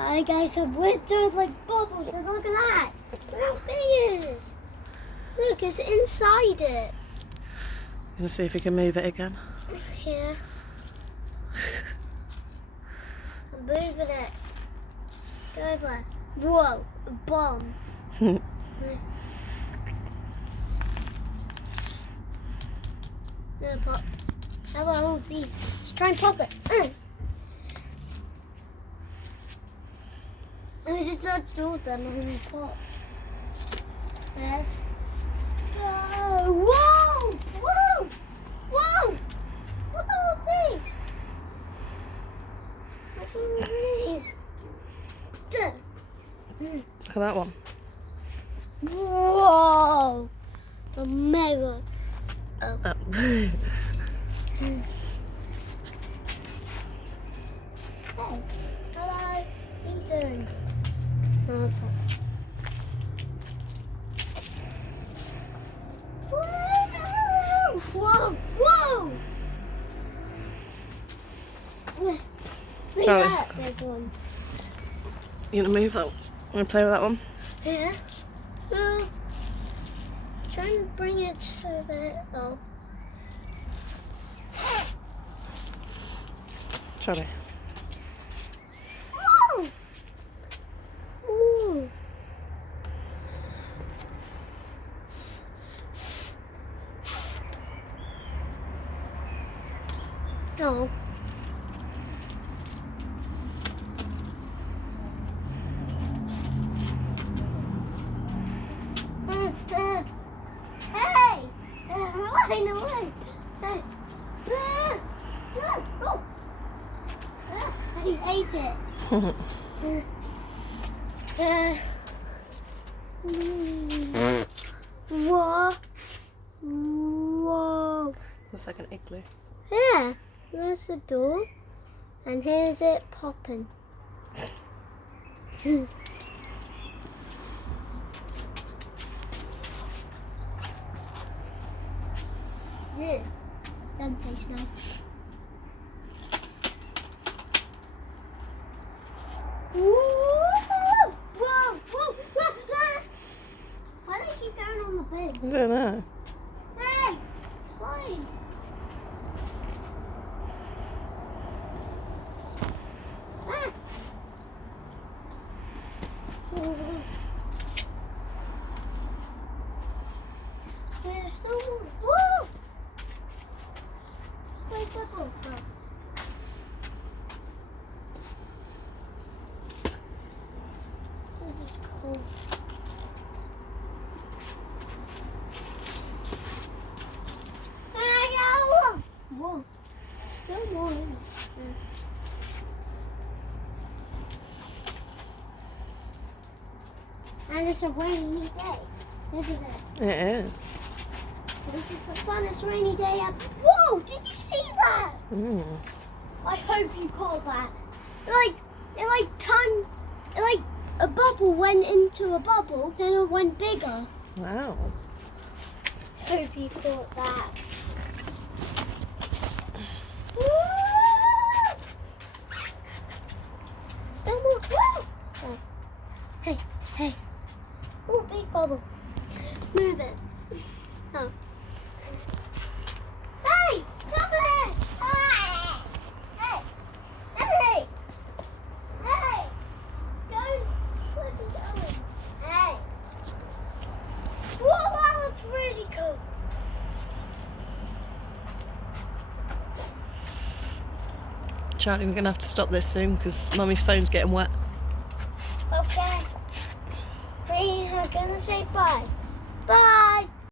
Hi guys, I went through like bubbles and look at that. Look how big it is. Look, it's inside it. Gonna see if we can move it again. Yeah. I'm moving it. Go over. Whoa, a bomb. No, pop. How about all these? Let's try and pop it. I just touched all of them and we pop. Yes. Whoa! Whoa! Whoa! Look at all these! Look at all these! Look at that one. Whoa! A mega. Oh. Hey, hello. How you doing? Okay. Whoa! Whoa! Look Charlie. at that big one. You gonna move that? Wanna play with that one? Yeah. Try and bring it to a bit. Oh. Charlie. Whoa! Ooh. No. Hey! Run away! Hey! Oh! I ate it. Whoa! Whoa! Looks like an igloo. Yeah, there's the door, and here's it popping. Yeah, doesn't taste nice. Whoa! Whoa! Whoa! Why do they keep going on the bed? I don't know. Hey! Fine. Ah! There's still more. Whoa! Wait, bubble. This is cool. Whoa, still more in there. And it's a rainy day, isn't it? It is. This is the funnest rainy day ever. Whoa, did you see that? Mm. I hope you caught that. It a bubble went into a bubble, then it went bigger. Wow. Hope you caught that. Still more. Woo! Oh. Hey, hey. Oh, big bubble. Move it. Oh. Hey! Come here! Hey! Hey! Hey! Go. Where's he going? Hey! Whoa, that looks really cool. Charlie, we're gonna have to stop this soon because Mummy's phone's getting wet. Okay. We are gonna say bye. Bye.